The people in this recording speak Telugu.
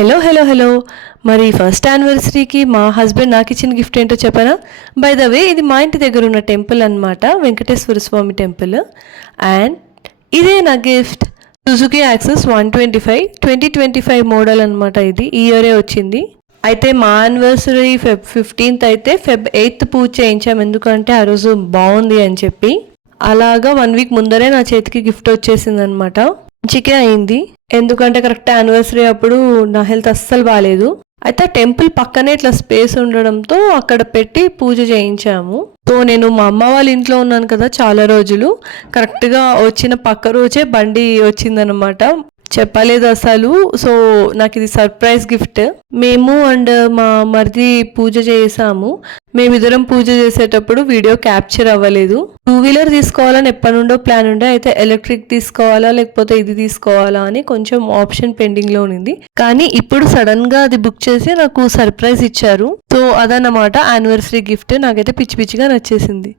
హలో హలో హలో మరి ఫస్ట్ యానివర్సరీకి మా హస్బెండ్ నాకు ఇచ్చిన గిఫ్ట్ ఏంటో చెప్పనా? బై ద వే ఇది మా ఇంటి దగ్గర ఉన్న టెంపుల్ అనమాట, వెంకటేశ్వర స్వామి టెంపుల్. అండ్ ఇదే నా గిఫ్ట్, సుజుకి యాక్సెస్ 125 2025 మోడల్ అనమాట. ఇది ఈ ఇయరే వచ్చింది. అయితే మా యానివర్సరీ ఫెబ్ 15th అయితే ఫెబ్ 8th పూజ చేయించాం, ఎందుకంటే ఆ రోజు బాగుంది అని చెప్పి. అలాగా 1 వీక్ ముందరే నా చేతికి గిఫ్ట్ వచ్చేసింది అనమాట. మంచిగా అయింది, ఎందుకంటే కరెక్ట్ యానివర్సరీ అప్పుడు నా హెల్త్ అస్సలు బాగాలేదు. అయితే ఆ టెంపుల్ పక్కనే ఇట్లా స్పేస్ ఉండడంతో అక్కడ పెట్టి పూజ చేయించాము. సో నేను మా అమ్మ వాళ్ళ ఇంట్లో ఉన్నాను కదా చాలా రోజులు, కరెక్ట్గా వచ్చిన పక్క రోజే బండి వచ్చిందనమాట. చెప్పలేదు అసలు. సో నాకు ఇది సర్ప్రైజ్ గిఫ్ట్. మేము అండ్ మా మరిది పూజ చేసాము. మేమిద్దరం పూజ చేసేటప్పుడు వీడియో క్యాప్చర్ అవ్వలేదు. 2-వీలర్ తీసుకోవాలని ఎప్పటి నుండో ప్లాన్ ఉండే, అయితే ఎలక్ట్రిక్ తీసుకోవాలా లేకపోతే ఇది తీసుకోవాలా అని కొంచెం ఆప్షన్ పెండింగ్ లో ఉంది. కానీ ఇప్పుడు సడన్ గా అది బుక్ చేసి నాకు సర్ప్రైజ్ ఇచ్చారు. సో అదన్నమాట యానివర్సరీ గిఫ్ట్. నాకైతే పిచ్చి పిచ్చిగా నచ్చేసింది.